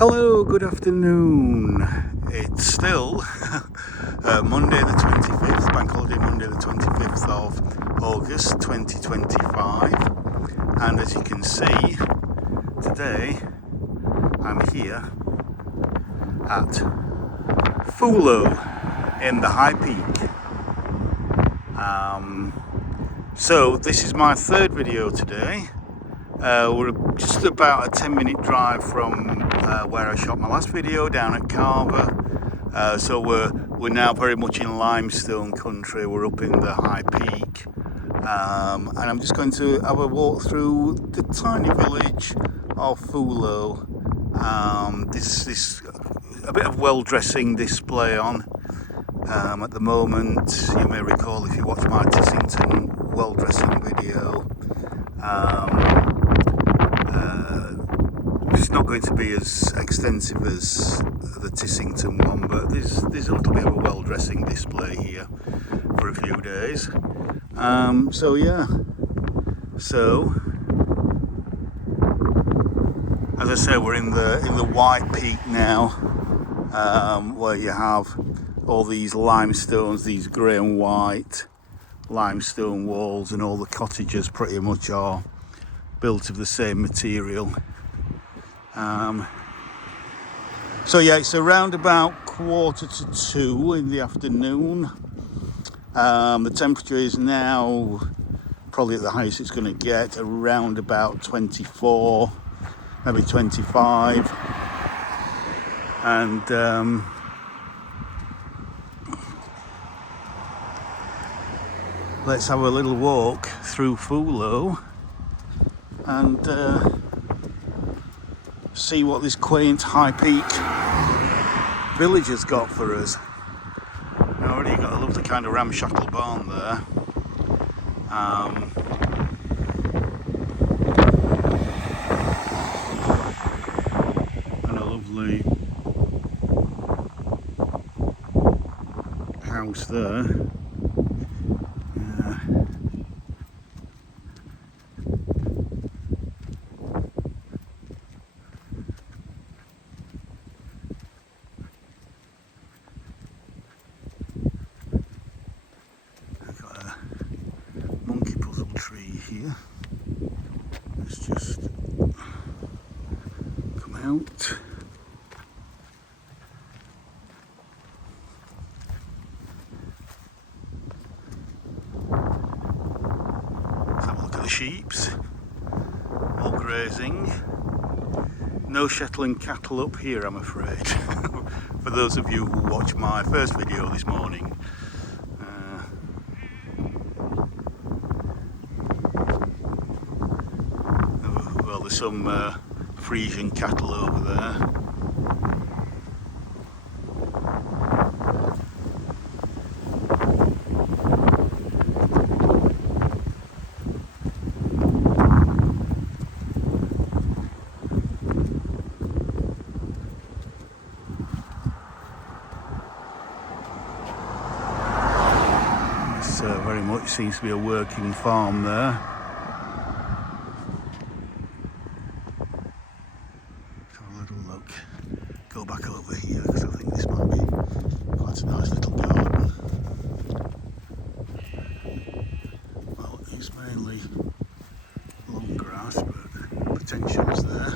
Hello, good afternoon. It's still Monday the 25th, Bank Holiday Monday the 25th of August 2025. And as you can see, today I'm here at Foolow in the High Peak. So this is my third video today. We're just about a 10-minute drive from where I shot my last video down at Carver. So we're now very much in limestone country. We're up in the High Peak, and I'm just going to have a walk through the tiny village of Foolow. This a bit of well-dressing display on at the moment. You may recall if you watched my Tissington well-dressing video. It's not going to be as extensive as the Tissington one, but there's a little bit of a well-dressing display here for a few days. So as I say, we're in the White Peak now, where you have all these limestones, these grey and white limestone walls, and all the cottages pretty much are built of the same material. It's around about 1:45 in the afternoon. The temperature is now probably at the highest it's going to get, around about 24, maybe 25. And let's have a little walk through Foolow and see what this quaint High Peak village has got for us. Now, already got a lovely kind of ramshackle barn there. And a lovely house there. Tree here. Let's just come out. Let's have a look at the sheeps, all grazing. No Shetland cattle up here, I'm afraid. For those of you who watched my first video this morning. There's some Frisian cattle over there. This very much seems to be a working farm there. Look, go back over here because I think this might be quite a nice little garden. Well, it's mainly long grass, but potential's there.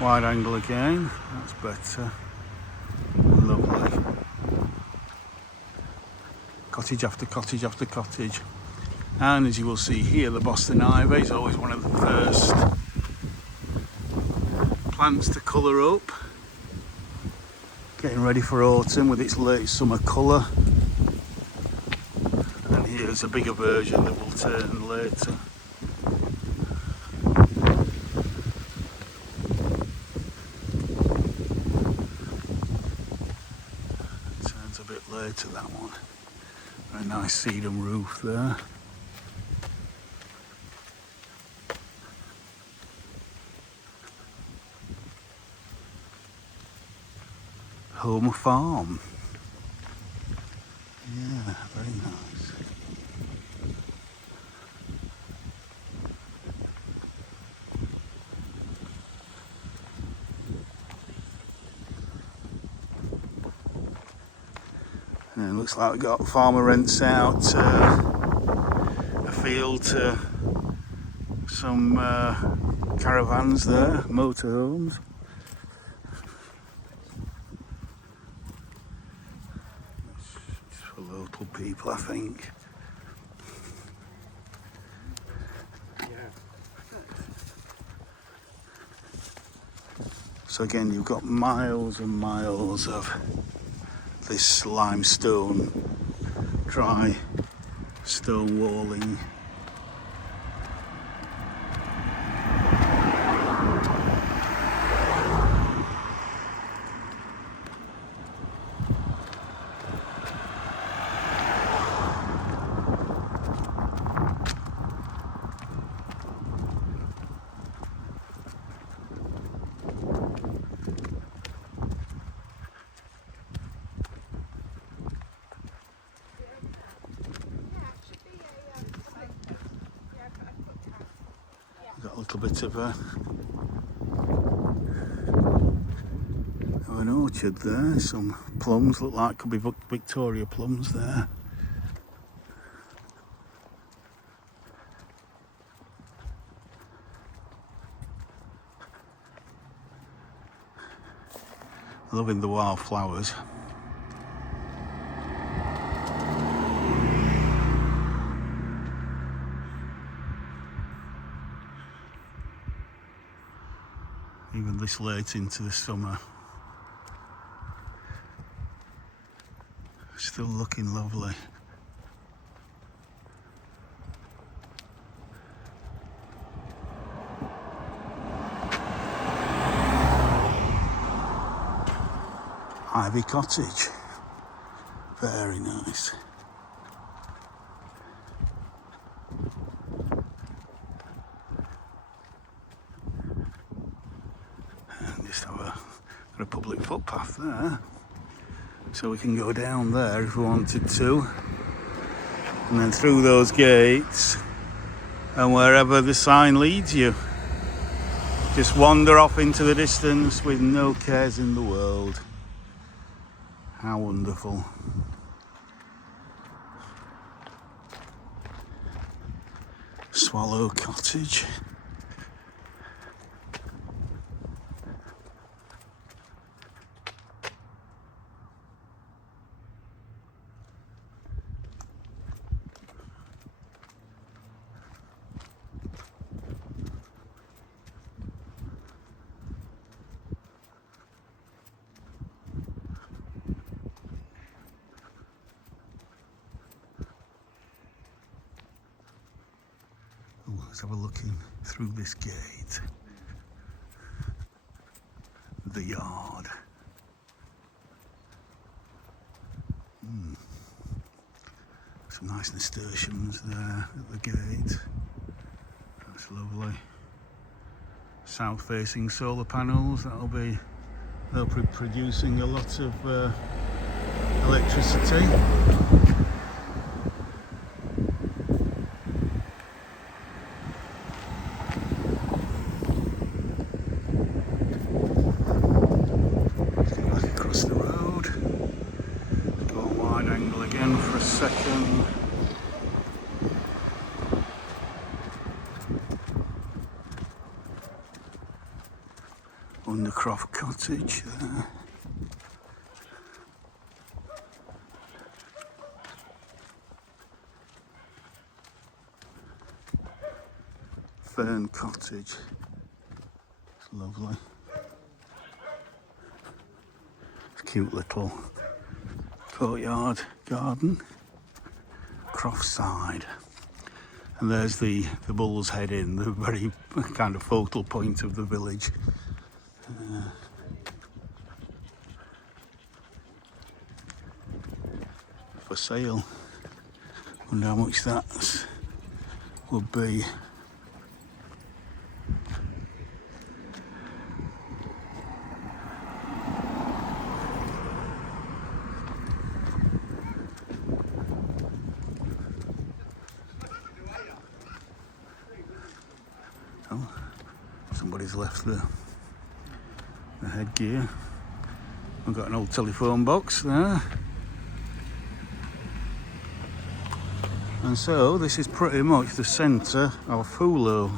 Wide angle again, that's better. Lovely. Cottage after cottage after cottage. And as you will see here, the Boston ivy is always one of the first plants to colour up. Getting ready for autumn with its late summer colour. And here's a bigger version that will turn later. A bit later, that one. A nice sedum roof there. home farm. Yeah, very nice. And it looks like we've got farmer rents out a field to some caravans there, motorhomes. It's for local people, I think. So again, you've got miles and miles of this limestone, dry stone walling. Got a little bit of an orchard there. Some plums, look like could be Victoria plums there. Loving the wildflowers. Even this late into the summer, still looking lovely. Ivy Cottage, very nice. And just have a public footpath there, so we can go down there if we wanted to, and then through those gates and wherever the sign leads you. Just wander off into the distance with no cares in the world. How wonderful. Foolow Cottage. Let's have a look in through this gate. The yard. Some nice nasturtiums there at the gate. That's lovely. South-facing solar panels. They'll be producing a lot of electricity. For a second. Undercroft Cottage there. Fern Cottage. It's lovely. It's a cute little courtyard garden. Croft Side. And there's the Bull's Head Inn, the very kind of focal point of the village. For sale. Wonder how much that would be. Somebody's left the headgear. We've got an old telephone box there. And so this is pretty much the centre of Foolow.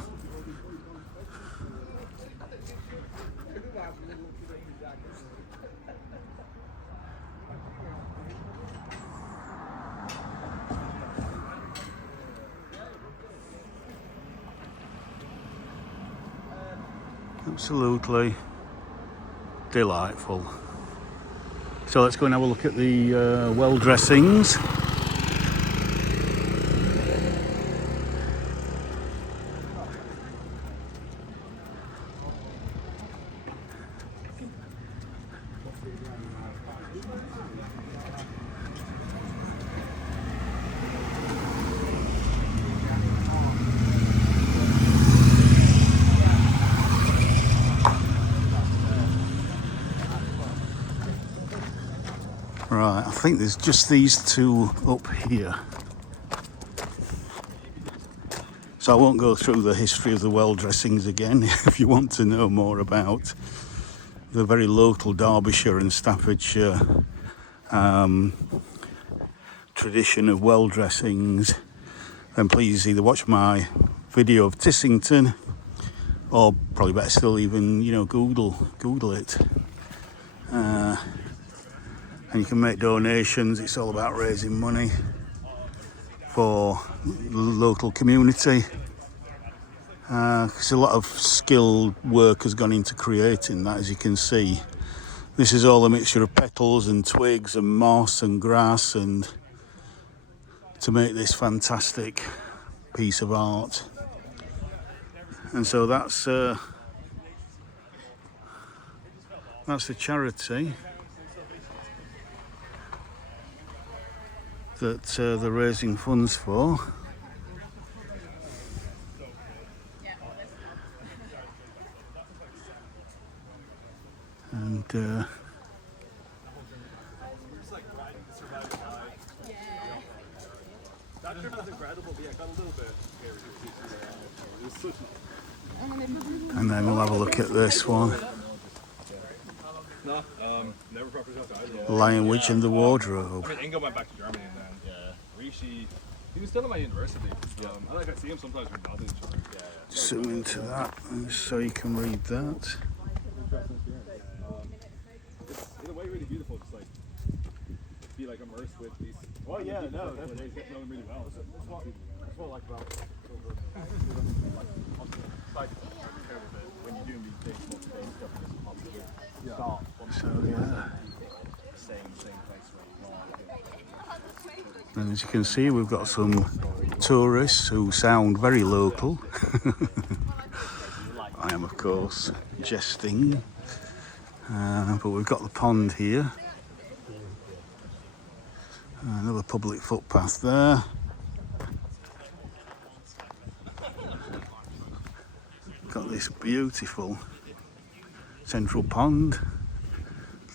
Absolutely delightful. So let's go and have a look at the well dressings. Right, I think there's just these two up here. So I won't go through the history of the well dressings again. If you want to know more about the very local Derbyshire and Staffordshire tradition of well dressings, then please either watch my video of Tissington, or probably better still even, Google it. And you can make donations. It's all about raising money for the local community. Because a lot of skilled work has gone into creating that, as you can see. This is all a mixture of petals and twigs and moss and grass, and to make this fantastic piece of art. And so that's the charity that they're raising funds for. And and then we'll have a look at this one. Lion Witch and the Wardrobe. I mean, Ingo went back to Germany and then Rishi, he was still at my university. I see him sometimes when bothers each other. Zoom into that so you can read that. It's in a way really beautiful, just like be like immersed with these. Oh yeah, no, definitely. Get to know them really well. That's what I like about when you're doing these big multi-day stuff and it's possible. Start So yeah. same place where And as you can see, we've got some tourists who sound very local. I am, of course, jesting. But we've got the pond here. Another public footpath there. Got this beautiful central pond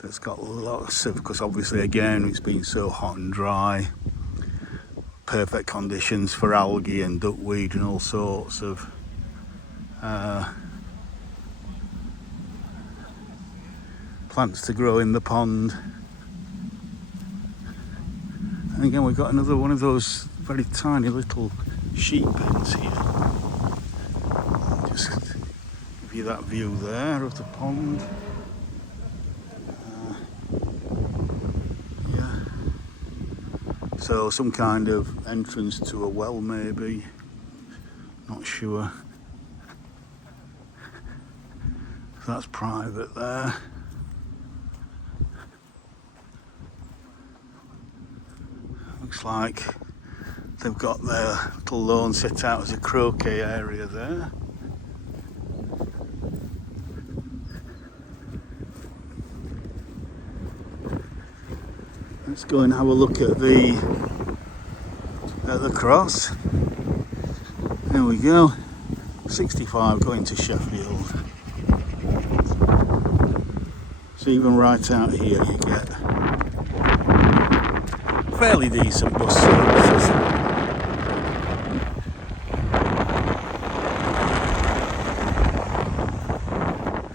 that's got lots of, because obviously again it's been so hot and dry, perfect conditions for algae and duckweed and all sorts of plants to grow in the pond. And again we've got another one of those very tiny little sheep pens here. Just give you that view there of the pond. Yeah. So some kind of entrance to a well maybe. Not sure. So that's private there. Looks like they've got their little lawn set out as a croquet area there. Let's go and have a look at the cross. There we go. 65 going to Sheffield. So even right out here you get fairly decent bus services.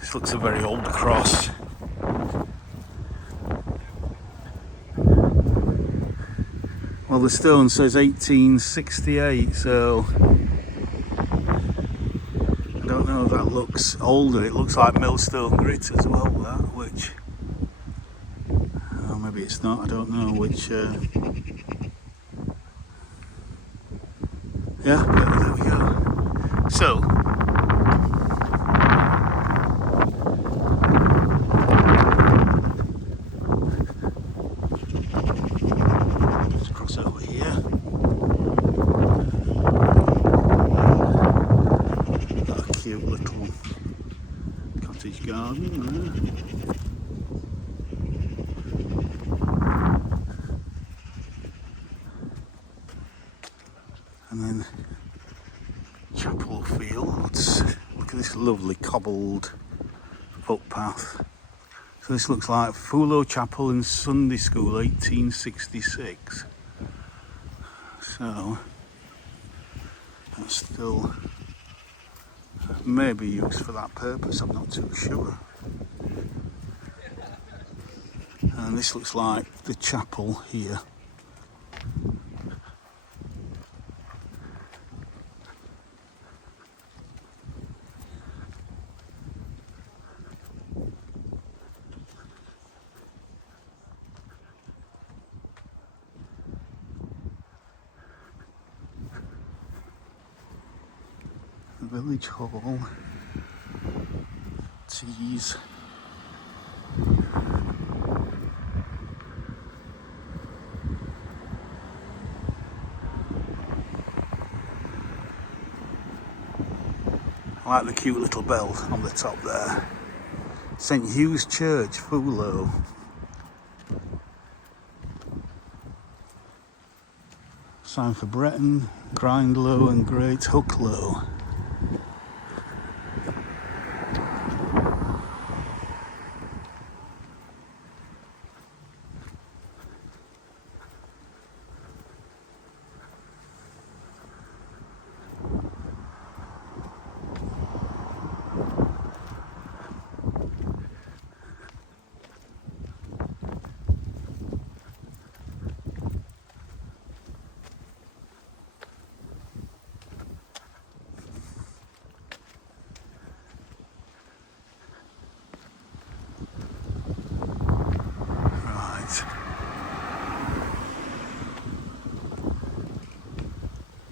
This looks a very old cross. Well, the stone says 1868, so I don't know if that looks older. It looks like millstone grit as well, that, which, oh, maybe it's not, I don't know which, yeah, but there we go. So, let's cross over here. Got a cute little cottage garden there. And then Chapel Fields. Look at this lovely cobbled footpath. So this looks like Foolow Chapel and Sunday School, 1866. So that's still maybe used for that purpose, I'm not too sure. And this looks like the chapel here. The village hall, teas. I like the cute little bell on the top there. St Hugh's Church, Foolow. Sign for Bretton, Grindlow and Great Hooklow.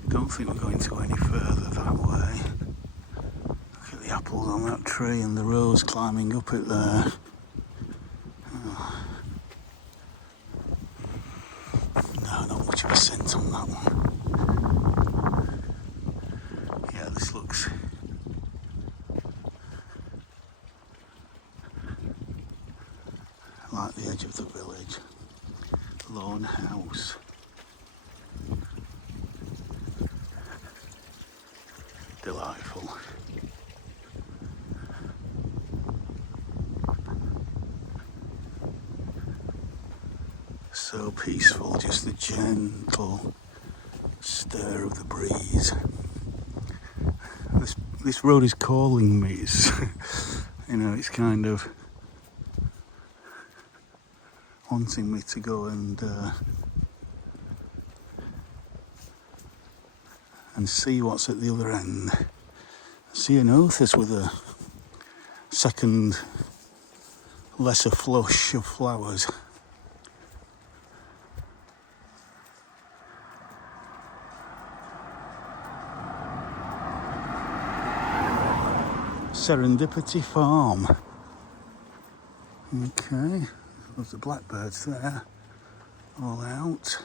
Don't think we're going to go any further that way. Look at the apples on that tree and the rose climbing up it there. Oh. No, not much of a scent on that one. Yeah, this looks like the edge of the village. Lone house. Delightful. So peaceful, just the gentle stir of the breeze. This road is calling me. It's, you know, it's kind of wanting me to go and see what's at the other end. See an oathus with a second lesser flush of flowers. Serendipity Farm. Okay, there's the blackbirds there, all out.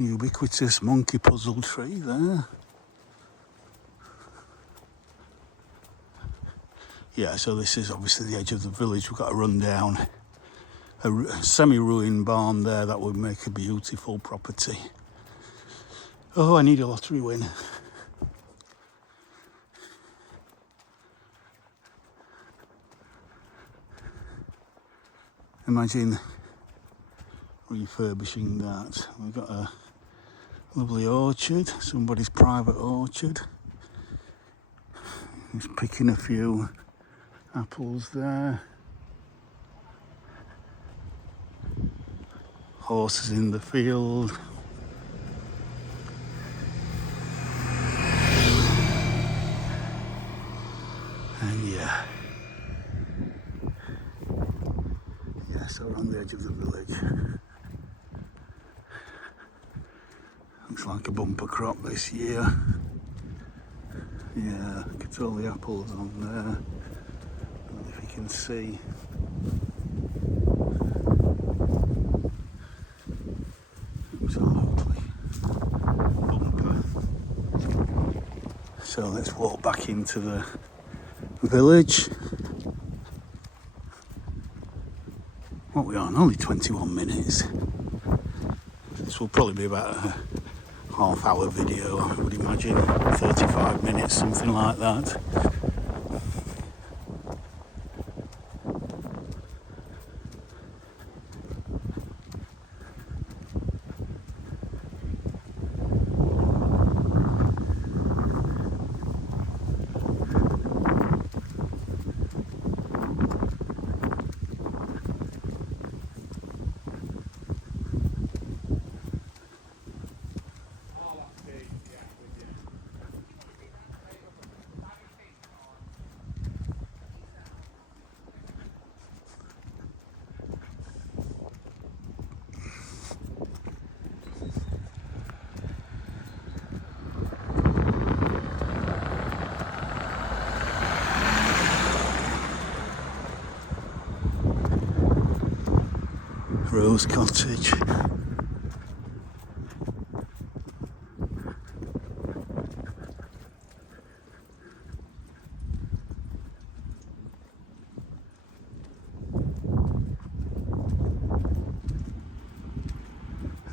Ubiquitous monkey puzzle tree there. Yeah, so this is obviously the edge of the village. We've got to run down a semi-ruined barn there. That would make a beautiful property. Oh, I need a lottery win. Imagine refurbishing that. We've got a lovely orchard, somebody's private orchard. Just picking a few apples there. Horses in the field. And yeah, so we're on the edge of the village. Looks like a bumper crop this year. Yeah, I can tell the apples on there. I don't know if you can see. Absolutely bumper. So let's walk back into the village. What we on? Only 21 minutes. This will probably be about a half-hour video, I would imagine. 35 minutes, something like that. Rose Cottage.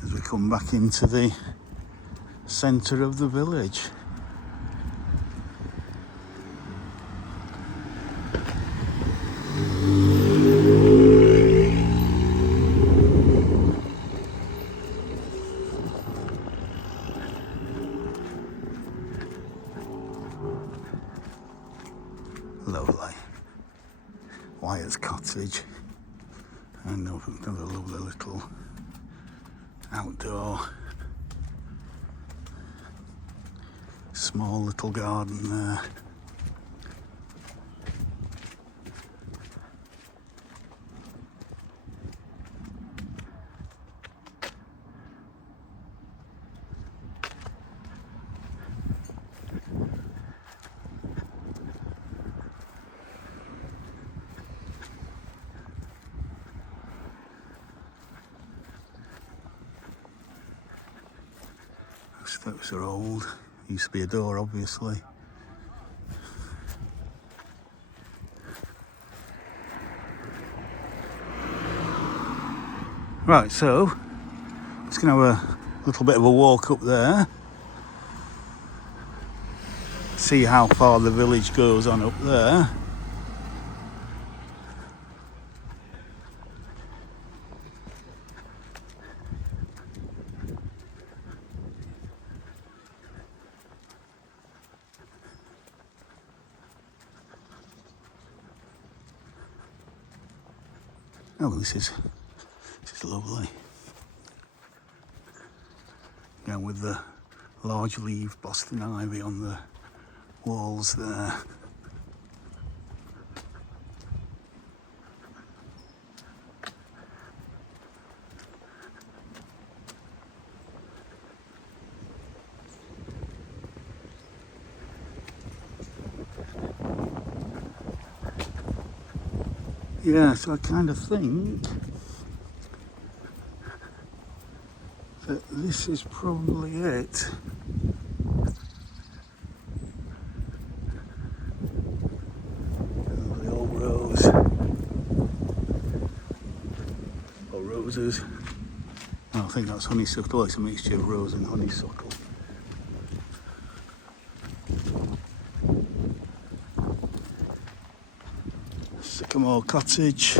As we come back into the centre of the village. Lovely. Wyatt's cottage. And another lovely little outdoor small little garden there. Steps are old. Used to be a door, obviously. Right, so just gonna have a little bit of a walk up there. See how far the village goes on up there. Oh, this is lovely. Yeah, with the large leaf Boston ivy on the walls there. Yeah, so I kind of think that this is probably it. The old rose. Or roses. I think that's honeysuckle. It's a mixture of rose and honeysuckle. Sycamore cottage.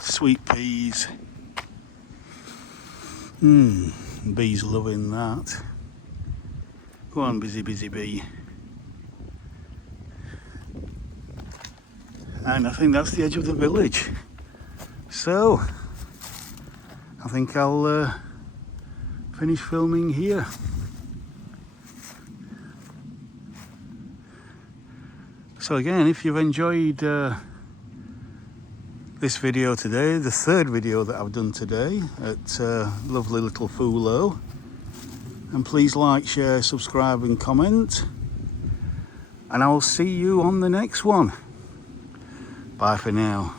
Sweet peas. Bees loving that. Go on, busy, busy bee. and I think that's the edge of the village. So I think I'll finish filming here. So again, if you've enjoyed this video today, the third video that I've done today at lovely little Foolow, and please like, share, subscribe and comment, and I will see you on the next one. Bye for now.